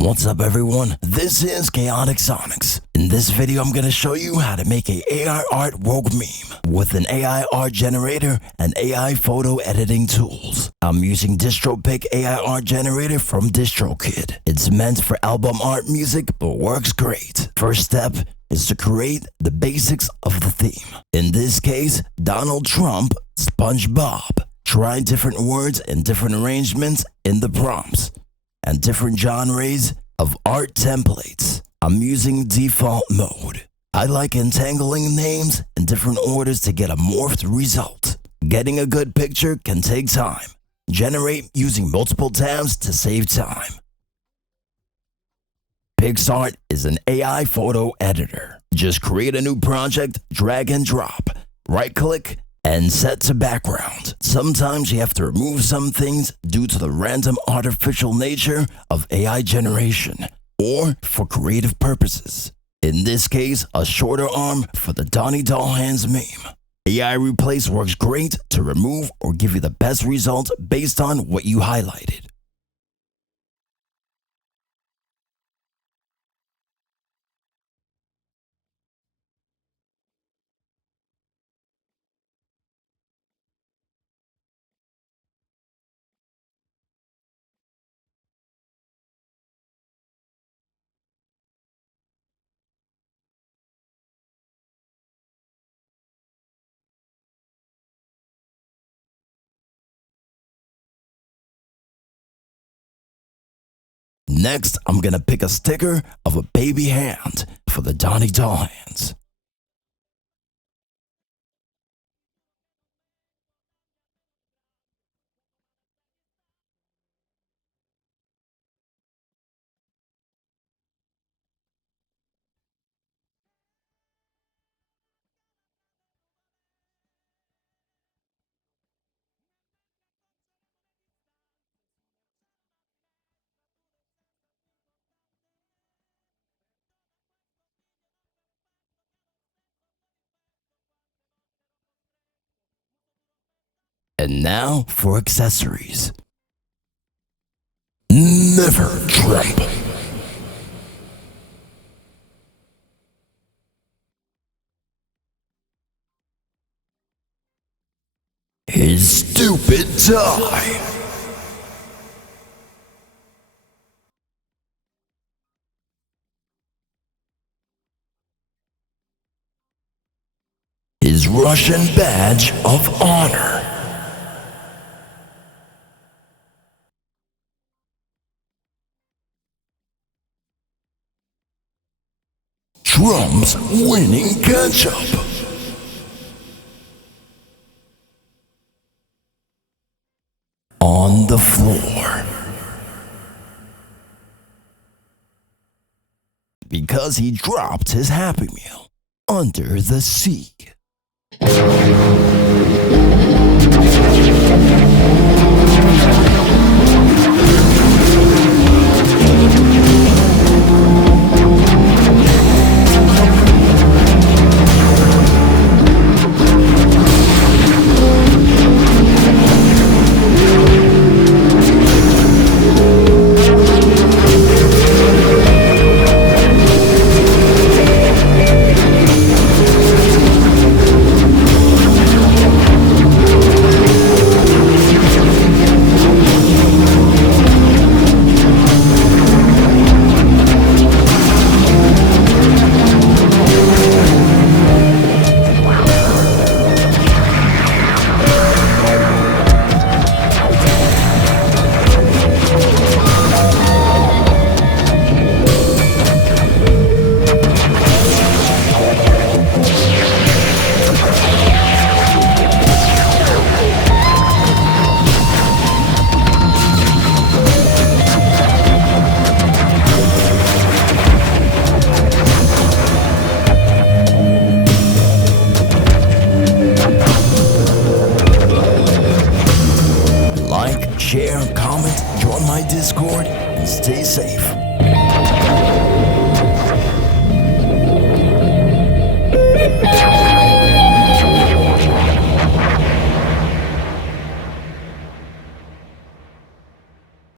What's up everyone, this is Chaotic Sonics. In this video I'm gonna show you how to make a AI art woke meme with an AI art generator and AI photo editing tools. I'm using DistroPic AI art generator from DistroKid. It's meant for album art music but works great. First step is to create the basics of the theme. In this case, Donald Trump, SpongeBob. Try different words and different arrangements in the prompts and different genres of art templates. I'm using default mode. I like entangling names in different orders to get a morphed result. Getting a good picture can take time. Generate using multiple tabs to save time. PixArt is an AI photo editor. Just create a new project, drag and drop, right-click, and set to background. Sometimes you have to remove some things due to the random artificial nature of AI generation, or for creative purposes. In this case, a shorter arm for the Donnie Doll Hands meme. AI Replace works great to remove or give you the best result based on what you highlighted. Next, I'm gonna pick a sticker of a baby hand for the Donnie Doll Hands. And now for accessories. Never Trump. His stupid tie. His Russian badge of honor. Trump's winning ketchup. On the floor. Because he dropped his Happy Meal under the sea. Share, comment, join my Discord, and stay safe.